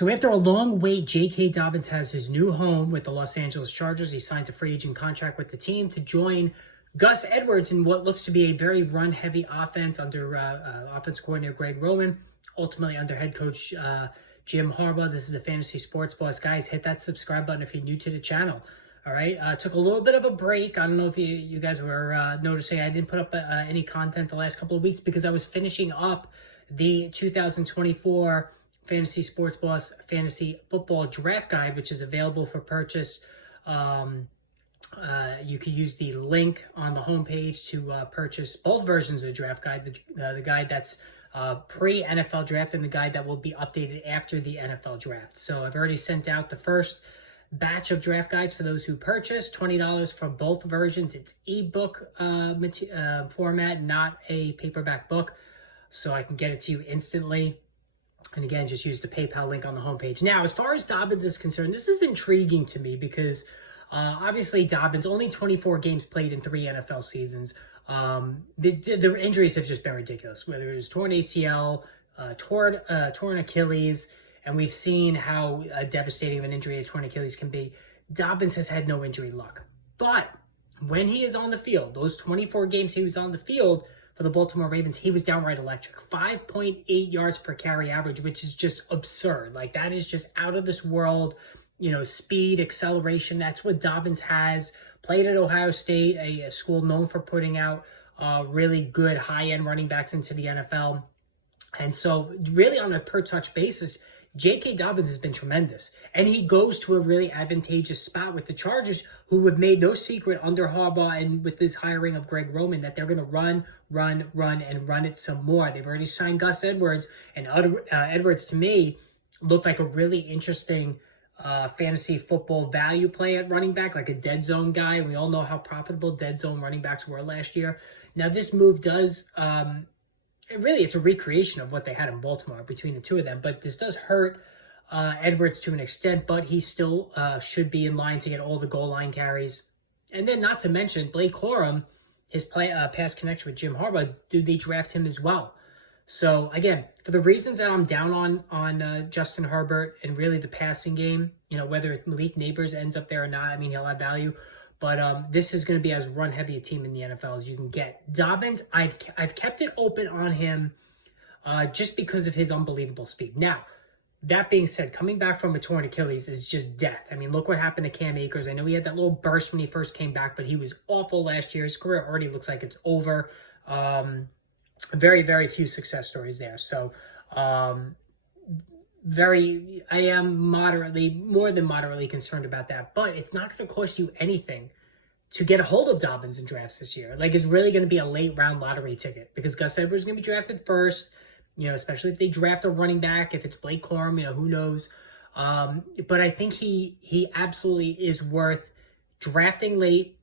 So after a long wait, J.K. Dobbins has his new home with the Los Angeles Chargers. He signs a free agent contract with the team to join Gus Edwards in what looks to be a very run-heavy offense under offense coordinator Greg Roman, ultimately under head coach Jim Harbaugh. This is the Fantasy Sports Boss. Guys, hit that subscribe button if you're new to the channel. All right, took a little bit of a break. I don't know if you guys were noticing. I didn't put up any content the last couple of weeks because I was finishing up the 2024 Fantasy Sports Boss Fantasy Football Draft Guide, which is available for purchase. You can use the link on the homepage to purchase both versions of the draft guide, the guide that's pre-NFL draft and the guide that will be updated after the NFL draft. So I've already sent out the first batch of draft guides for those who purchase, $20 for both versions. It's ebook format, not a paperback book, so I can get it to you instantly. And again, just use the PayPal link on the homepage. Now, as far as Dobbins is concerned, this is intriguing to me because obviously Dobbins, only 24 games played in 3 NFL seasons. The injuries have just been ridiculous, whether it was torn ACL, torn Achilles, and we've seen how devastating of an injury a torn Achilles can be. Dobbins has had no injury luck. But when he is on the field, those 24 games he was on the field for the Baltimore Ravens, he was downright electric. 5.8 yards per carry average, which is just absurd. Like, that is just out of this world, you know, speed, acceleration. That's what Dobbins has. Played at Ohio State, a school known for putting out really good high-end running backs into the NFL. And so really on a per-touch basis, J.K. Dobbins has been tremendous. And he goes to a really advantageous spot with the Chargers, who have made no secret under Harbaugh and with this hiring of Greg Roman that they're going to run it some more. They've already signed Gus Edwards, and Edwards, to me, looked like a really interesting fantasy football value play at running back, like a dead zone guy. And we all know how profitable dead zone running backs were last year. Now, this move does... it's a recreation of what they had in Baltimore between the two of them, but this does hurt Edwards to an extent, but he still should be in line to get all the goal line carries. And then not to mention Blake Corum, his past connection with Jim Harbaugh, did they draft him as well? So again, for the reasons that I'm down on Justin Herbert and really the passing game, you know, whether Malik Neighbors ends up there or not, I mean, he'll have value. But this is going to be as run-heavy a team in the NFL as you can get. Dobbins, I've kept it open on him just because of his unbelievable speed. Now, that being said, coming back from a torn Achilles is just death. I mean, look what happened to Cam Akers. I know he had that little burst when he first came back, but he was awful last year. His career already looks like it's over. Very, very few success stories there. So, I am more than moderately concerned about that, but it's not going to cost you anything to get a hold of Dobbins in drafts this year. Like, it's really going to be a late round lottery ticket because Gus Edwards is going to be drafted first, you know, especially if they draft a running back. If it's Blake Corum, you know, who knows? But I think he absolutely is worth drafting late,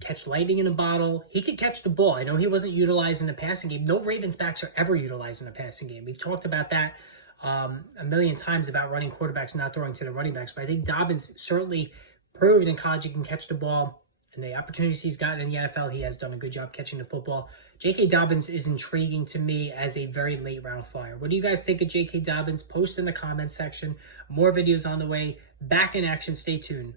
catch lightning in a bottle. He could catch the ball. I know he wasn't utilized in the passing game. No Ravens backs are ever utilized in the passing game. We've talked about that a million times about running quarterbacks not throwing to the running backs, but I think Dobbins certainly proved in college he can catch the ball, and the opportunities he's gotten in the NFL, he has done a good job catching the football. J.K. Dobbins is intriguing to me as a very late round flyer. What do you guys think of J.K. Dobbins? Post in the comments section. More videos on the way. Back in action. Stay tuned.